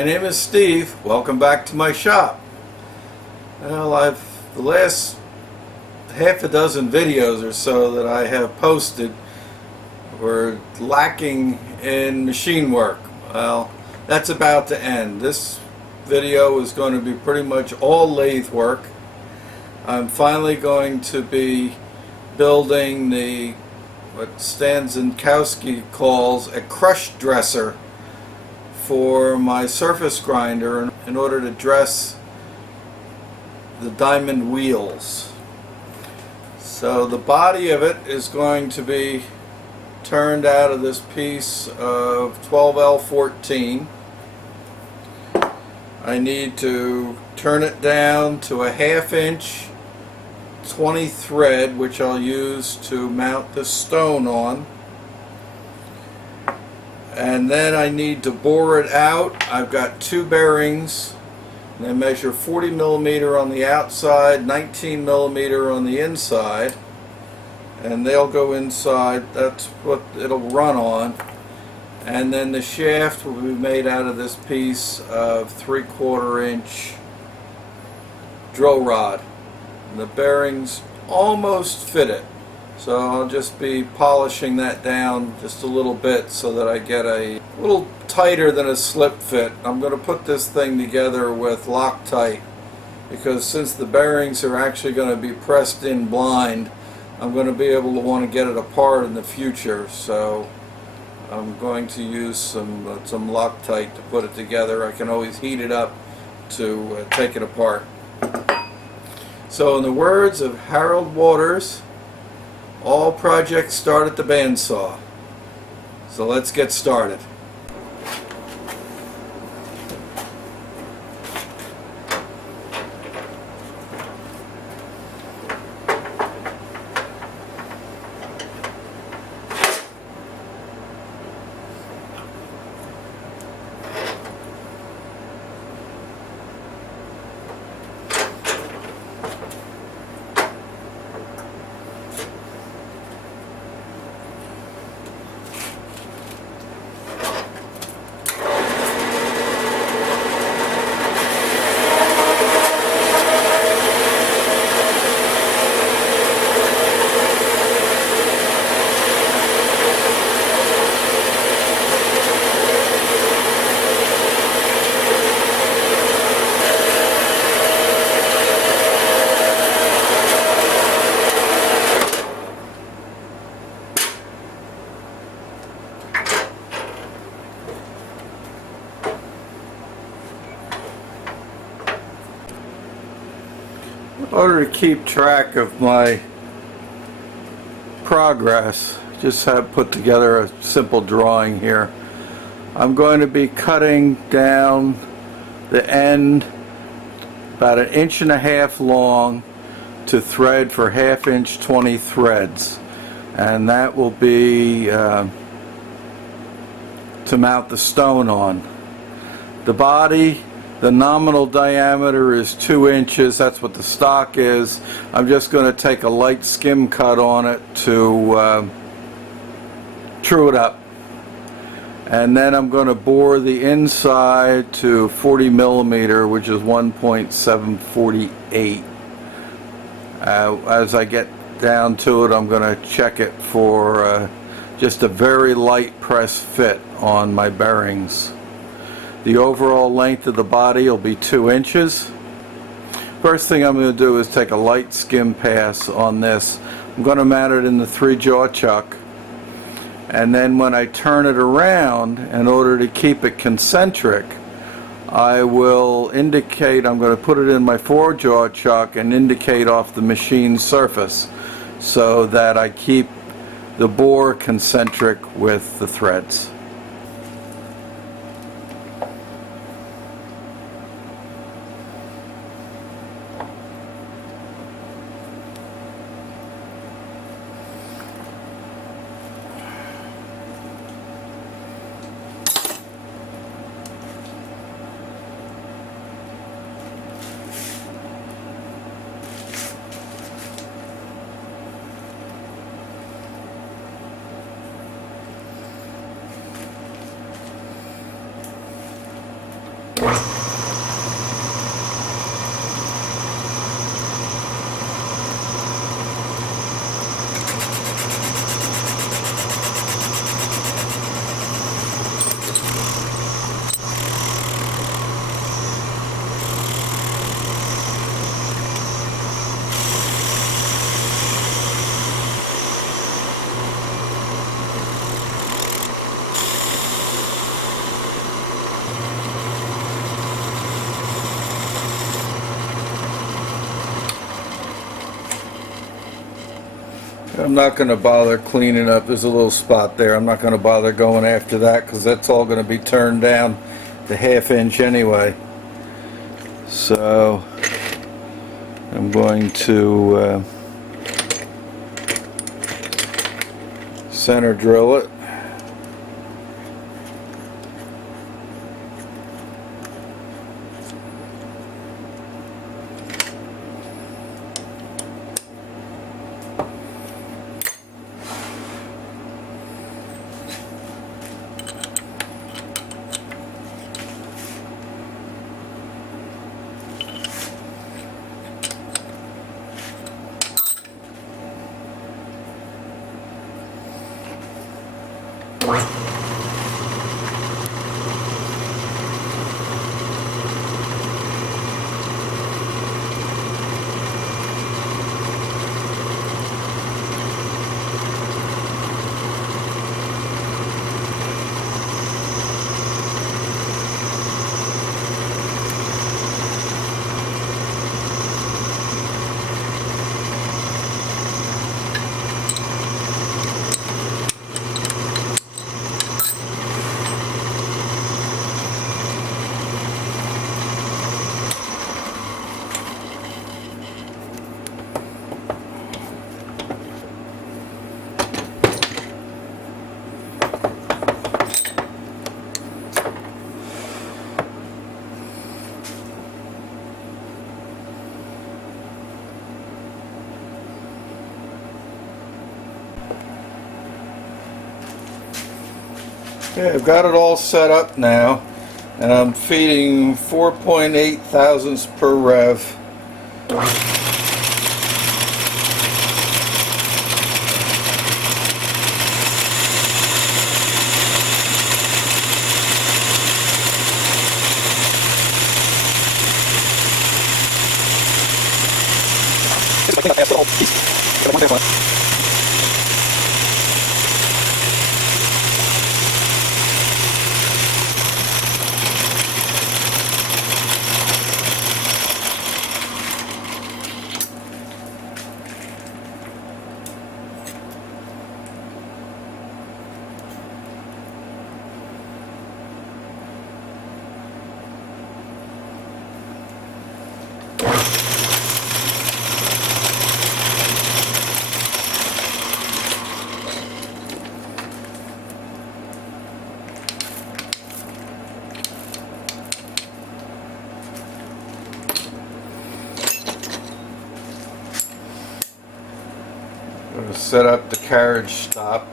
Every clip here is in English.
My name is Steve. Welcome back to my shop. Well, the last half a dozen videos or so that I have posted were lacking in machine work. Well, that's about to end. This video is going to be pretty much all lathe work. I'm finally going to be building what Stan Zinkosky calls a crush dresser for my surface grinder in order to dress the diamond wheels. So the body of it is going to be turned out of this piece of 12L14. I need to turn it down to a 1/2 inch 20 thread, which I'll use to mount the stone on. And then I need to bore it out. I've got 2 bearings. They measure 40 millimeter on the outside, 19 millimeter on the inside, and they'll go inside. That's what it'll run on. And then the shaft will be made out of this piece of 3/4 inch drill rod. And the bearings almost fit it, so I'll just be polishing that down just a little bit so that I get a little tighter than a slip fit. I'm going to put this thing together with Loctite, because since the bearings are actually going to be pressed in blind, I'm going to be able to want to get it apart in the future. So I'm going to use some Loctite to put it together. I can always heat it up to take it apart. So in the words of Harold Waters, all projects start at the bandsaw. So let's get started. In order to keep track of my progress, just have put together a simple drawing here. I'm going to be cutting down the end about 1.5 inches long to thread for 1/2 inch 20 threads, and that will be to mount the stone on. The body, the nominal diameter is 2 inches. That's what the stock is. I'm just going to take a light skim cut on it to true it up. And then I'm going to bore the inside to 40 millimeter, which is 1.748. As I get down to it, I'm going to check it for just a very light press fit on my bearings. The overall length of the body will be 2 inches. First thing I'm going to do is take a light skim pass on this. I'm going to mount it in the 3-jaw chuck, and then when I turn it around, in order to keep it concentric, I will indicate, I'm going to put it in my 4-jaw chuck and indicate off the machine surface so that I keep the bore concentric with the threads. I'm not going to bother cleaning up. There's a little spot there. I'm not going to bother going after that because that's all going to be turned down to 1/2 inch anyway. So I'm going to center drill it. Okay, I've got it all set up now, and I'm feeding 4.8 thousandths per rev. I'm going to set up the carriage stop.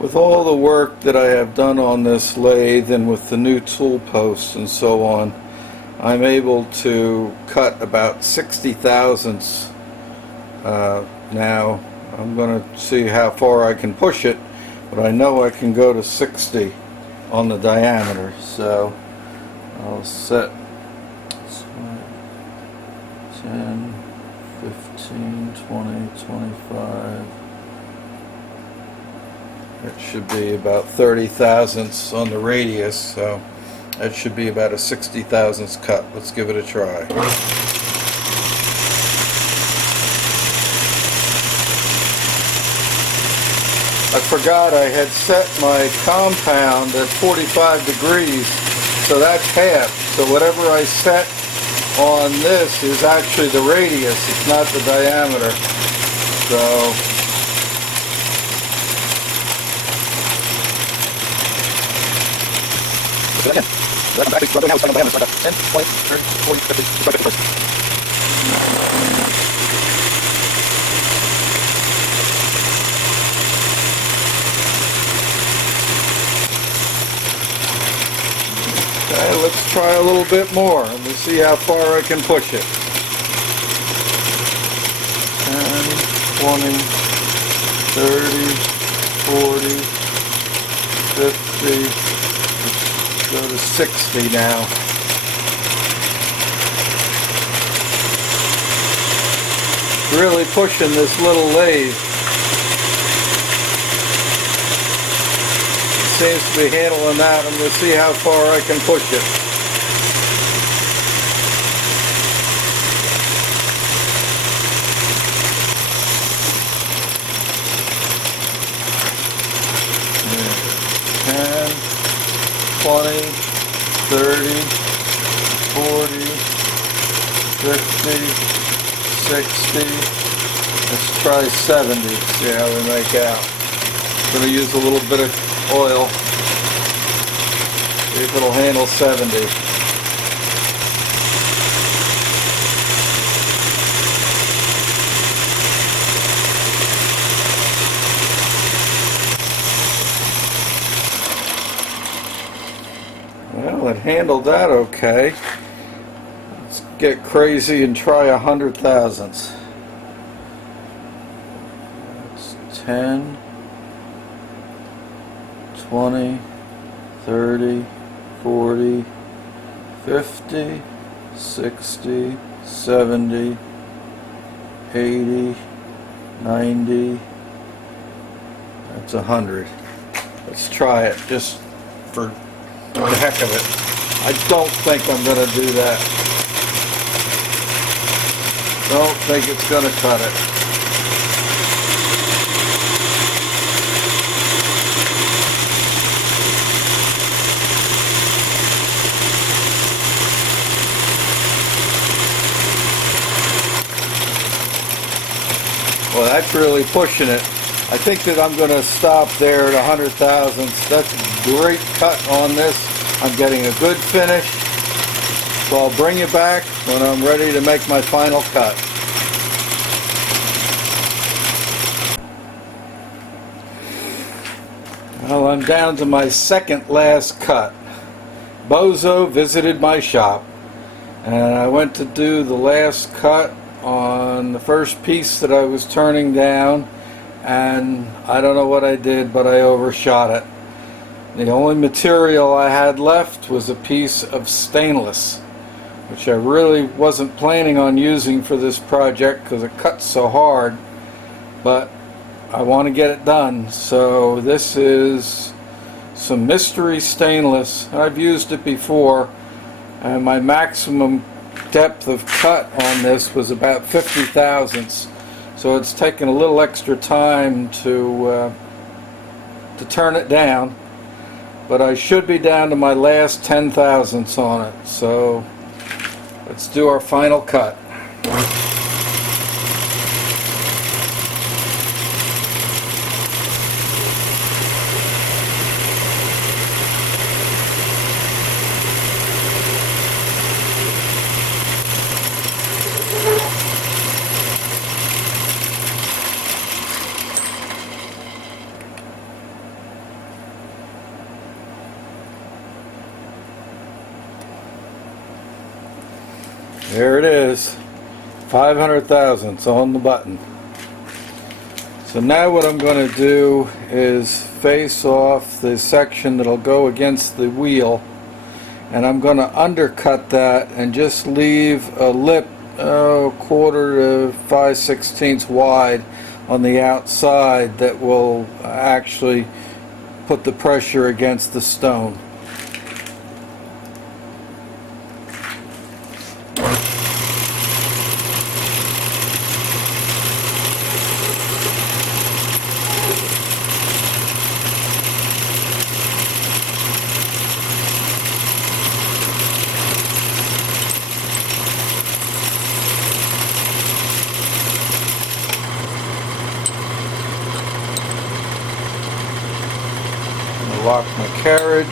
With all the work that I have done on this lathe and with the new tool posts and so on, I'm able to cut about 60 thousandths now. I'm going to see how far I can push it, but I know I can go to 60 on the diameter. So I'll set 10, 15, 20, 25. It should be about 30 thousandths on the radius, so that should be about a 60 thousandths cut. Let's give it a try. I forgot I had set my compound at 45 degrees, so that's half. So whatever I set on this is actually the radius, it's not the diameter. So again, back to the house, 10, 20, 30, 40, 50, 50. let's try a little bit more and we'll see how far I can push it. 10, 20, 30, 40, 50, let's go to 60 now. Really pushing this little lathe. Seems to be handling that. I'm going to see how far I can push it. Yeah. 10, 20, 30, 40, 50, 60. Let's try 70. See how we make out. I'm going to use a little bit of oil. See if it'll handle 70. Well, it handled that okay. Let's get crazy and try 100 thousandths. That's 10, 20, 30, 40, 50, 60, 70, 80, 90, that's 100. Let's try it just for the heck of it. I don't think I'm going to do that. Don't think it's going to cut it. Well, that's really pushing it. I think that I'm going to stop there at 100 thousandths. That's a great cut on this. I'm getting a good finish. So I'll bring you back when I'm ready to make my final cut. Well, I'm down to my second last cut. Bozo visited my shop and I went to do the last cut on the first piece that I was turning down, and I don't know what I did, but I overshot it. The only material I had left was a piece of stainless, which I really wasn't planning on using for this project because it cuts so hard, but I want to get it done. So this is some mystery stainless. I've used it before, and my maximum depth of cut on this was about 50 thousandths, so it's taken a little extra time to turn it down, but I should be down to my last 10 thousandths on it. So let's do our final cut. There it is, 500 thousandths on the button. So now what I'm going to do is face off the section that'll go against the wheel, and I'm going to undercut that and just leave a lip quarter to 5/16 wide on the outside that will actually put the pressure against the stone. Lock my carriage.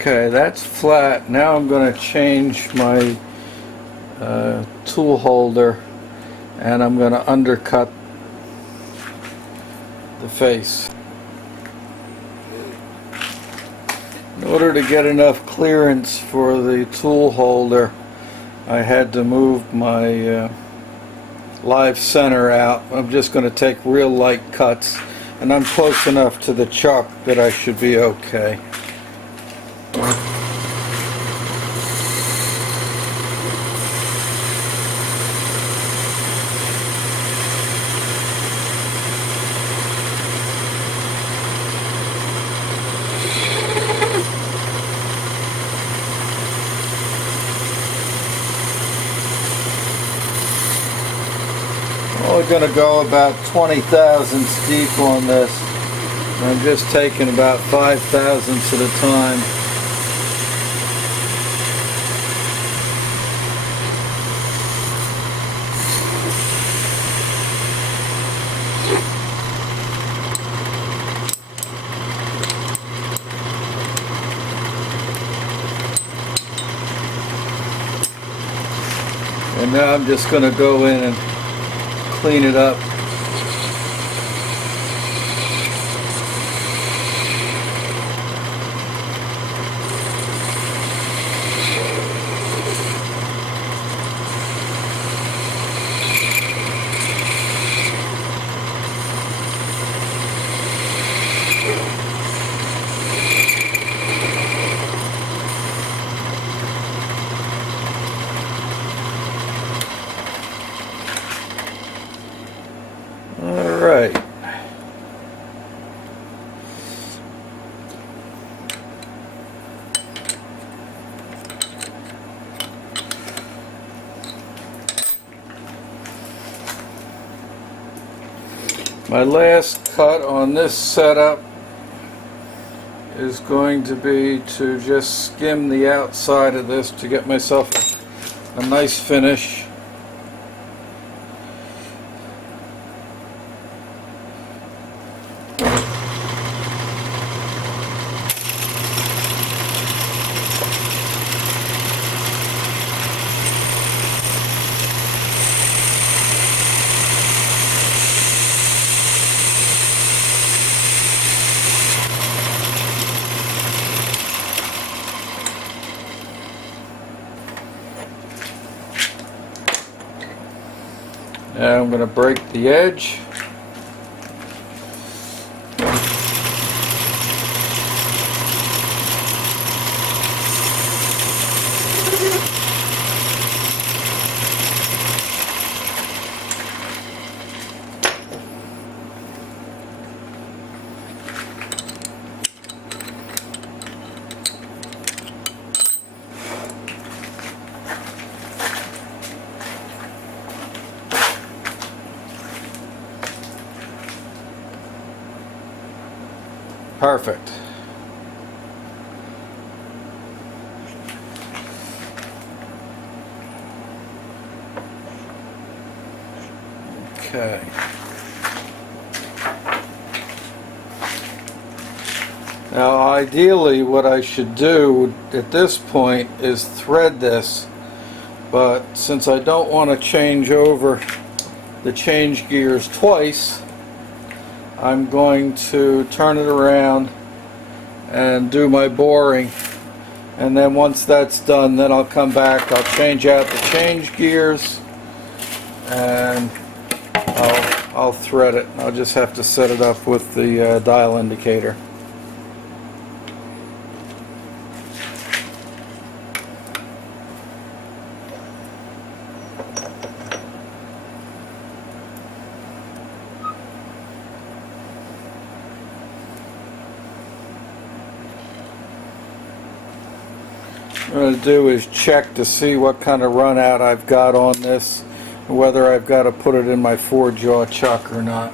Okay, that's flat. Now I'm going to change my tool holder, and I'm going to undercut the face. In order to get enough clearance for the tool holder, I had to move my live center out. I'm just going to take real light cuts, and I'm close enough to the chuck that I should be okay. Only going to go about 20 thousandths deep on this. I'm just taking about 5 thousandths at a time. And now I'm just going to go in and clean it up. All right. My last cut on this setup is going to be to just skim the outside of this to get myself a nice finish. Now I'm going to break the edge. Perfect. Okay. Now ideally what I should do at this point is thread this, but since I don't want to change over the change gears twice, I'm going to turn it around and do my boring, and then once that's done, then I'll come back, I'll change out the change gears, and I'll thread it. I'll just have to set it up with the dial indicator. What I'm going to do is check to see what kind of run out I've got on this, whether I've got to put it in my 4-jaw chuck or not.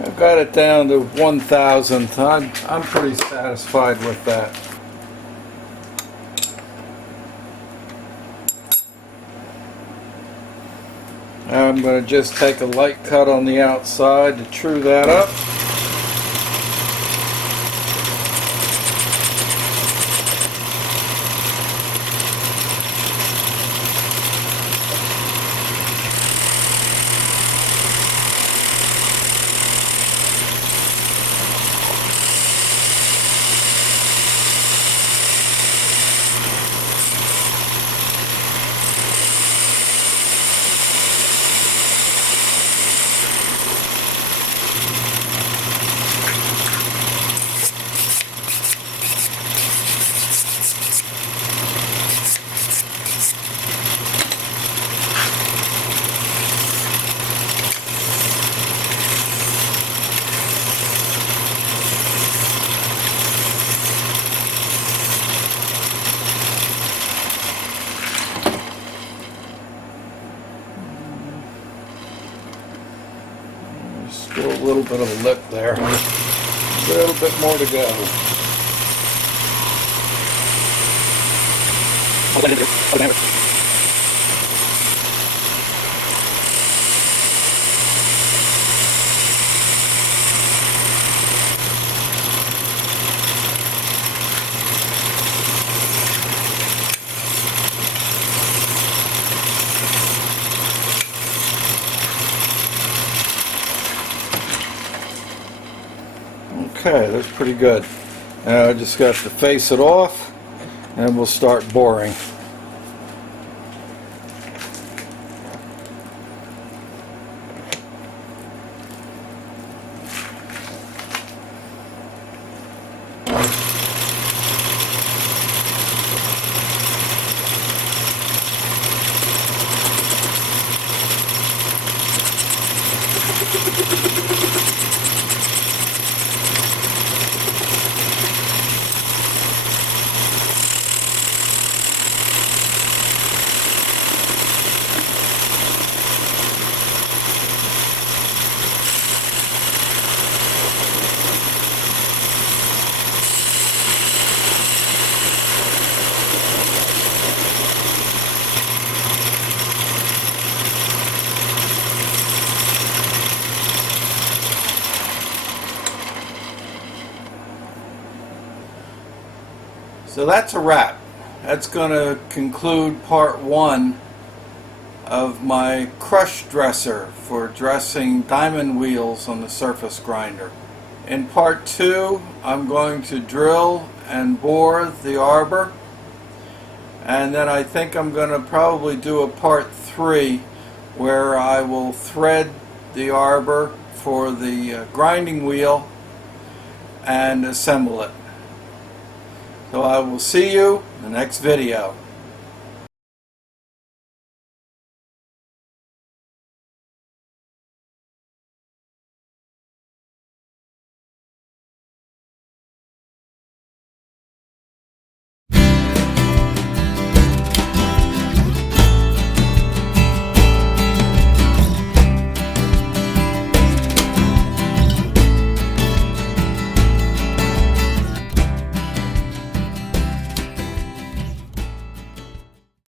I've got it down to 1,000th. I'm pretty satisfied with that. Now I'm going to just take a light cut on the outside to true that up. Still a little bit of a lip there. A little bit more to go. Okay, that's pretty good. Now I just got to face it off and we'll start boring. So that's a wrap. That's going to conclude part one of my crush dresser for dressing diamond wheels on the surface grinder. In part two, I'm going to drill and bore the arbor, and then I think I'm going to probably do a part three where I will thread the arbor for the grinding wheel and assemble it. So I will see you in the next video.